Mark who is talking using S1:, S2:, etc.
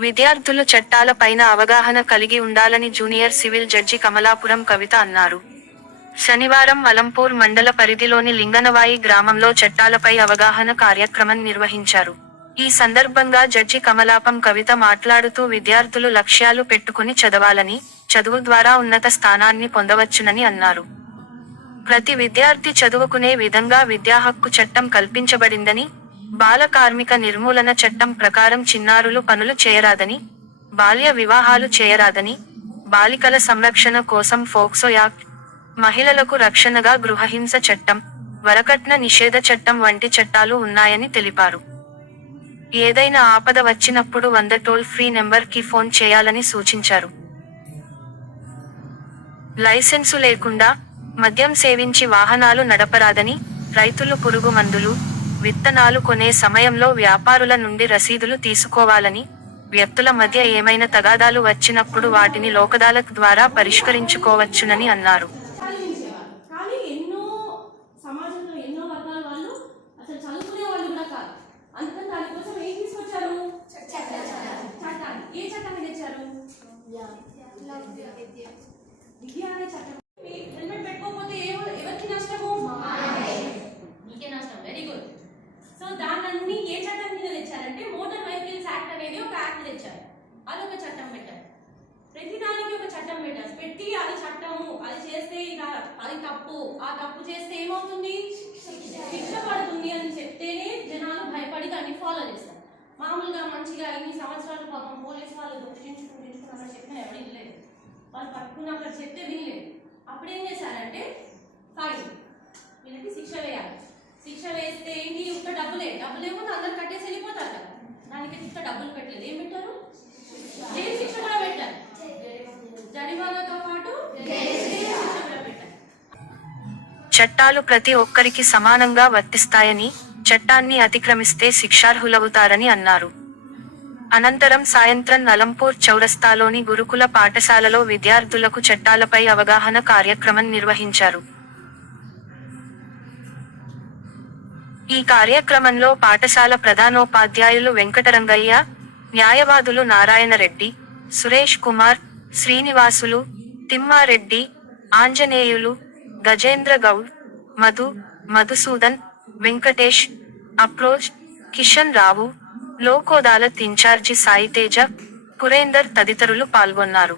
S1: విద్యార్థులు చట్టాలపైన అవగాహన కలిగి ఉండాలని junior civil judge Kamalapuram Kavitha అన్నారు. శనివారం అలంపూర్ మండల పరిధిలోని లింగనవాయి గ్రామంలో చట్టాలపై అవగాహన కార్యక్రమం నిర్వహించారు. ఈ సందర్భంగా జడ్జి కమలాపం కవిత మాట్లాడుతూ విద్యార్థులు లక్ష్యాలు పెట్టుకుని చదవాలని చదువు ద్వారా ఉన్నత స్థానాన్ని పొందవచ్చునని అన్నారు. ప్రతి విద్యార్థి చదువుకునే విధంగా విద్యా హక్కు చట్టం కల్పించబడిందని బాల కార్మిక నిర్మూలన చట్టం ప్రకారం చిన్నారులు పనులు చేయరాదని బాల్య వివాహాలు చేయరాదని బాలికల సంరక్షణ కోసం ఫోక్సో యాక్ట్ మహిళలకు రక్షణగా గృహహింస చట్టం వరకట్న నిషేధ చట్టం వంటి చట్టాలు ఉన్నాయని తెలిపారు. ఏదైనా ఆపద వచ్చినప్పుడు వంద టోల్ ఫ్రీ నెంబర్కి ఫోన్ చేయాలని సూచించారు. లైసెన్సు లేకుండా మద్యం సేవించి వాహనాలు నడపరాదని రైతులు పురుగు మందులు విత్తనాలు కొనే సమయంలో వ్యాపారుల నుండి రసీదులు తీసుకోవాలని వ్యక్తుల మధ్య ఏమైనా తగాదాలు వచ్చినప్పుడు వాటిని లోకదాలత్ ద్వారా పరిష్కరించుకోవచ్చునని అన్నారు
S2: కానీ ఎన్నో సమాజంలో ఎన్నో వర్గాల వాళ్ళు అసలు చదువుకునే వాళ్ళు కూడా కాదు అందుకని దానికోసం ఏం తీసుకొచ్చారు చట్టాన్ని ఏ చట్టాన్ని తెచ్చారు విద్య అనే చట్టం మీ హెల్మెట్ పెట్టుకోకపోతే ఏమో ఎవరికి నష్టము మీకే నష్టం వెరీ గుడ్ సో దాన్ని ఏ చట్టం మీద తెచ్చారంటే మోటార్ వెహికల్స్ యాక్ట్ అనేది ఒక యాక్ట్ తెచ్చారు అదొక చట్టం పెట్టారు ప్రతిదానికి ఒక చట్టం పెట్టాలి. పెట్టి అది చట్టము అది చేస్తే ఇలా అది తప్పు ఆ తప్పు చేస్తే ఏమవుతుంది? శిక్ష పడుతుంది అని చెప్తేనే జనాలు భయపడి దాన్ని ఫాలో చేస్తారు. మామూలుగా మంచిగా ఇన్ని సంవత్సరాలు పాపం పోలీస్ వాళ్ళు దూషించుకుని చెప్పిన ఎవరు వినలేదు. వాళ్ళు పట్టుకుని అక్కడ చెప్తే వినలేదు. అప్పుడు ఏం చేశారంటే ఫైన్ వీళ్ళకి శిక్ష వేయాలి. శిక్ష వేస్తే ఏంటి? ఒక్క డబ్బులే. డబ్బులేమో అందరు కట్టేసి వెళ్ళిపోతారు కదా దానికి శిక్ష డబ్బులు పెట్టలేదు. ఏం పెట్టారు?
S1: చట్టాలు ప్రతి ఒక్కరికి సమానంగా వర్తిస్తాయని చట్టాన్ని అతిక్రమిస్తే శిక్షార్హులవుతారని అన్నారు. అనంతరం సాయంత్రం అలంపూర్ చౌరస్తాలోని గురుకుల పాఠశాలలో విద్యార్థులకు చట్టాలపై అవగాహన కార్యక్రమం నిర్వహించారు. ఈ కార్యక్రమంలో పాఠశాల ప్రధానోపాధ్యాయులు వెంకటరంగయ్య న్యాయవాదులు నారాయణరెడ్డి సురేష్ కుమార్ శ్రీనివాసులు తిమ్మారెడ్డి ఆంజనేయులు గజేంద్ర గౌడ్ మధు మధుసూదన్ వెంకటేష్ అప్రోచ్ కిషన్ రావు లోకోదాలత్ ఇన్ఛార్జి సాయితేజ పురేందర్ తదితరులు పాల్గొన్నారు.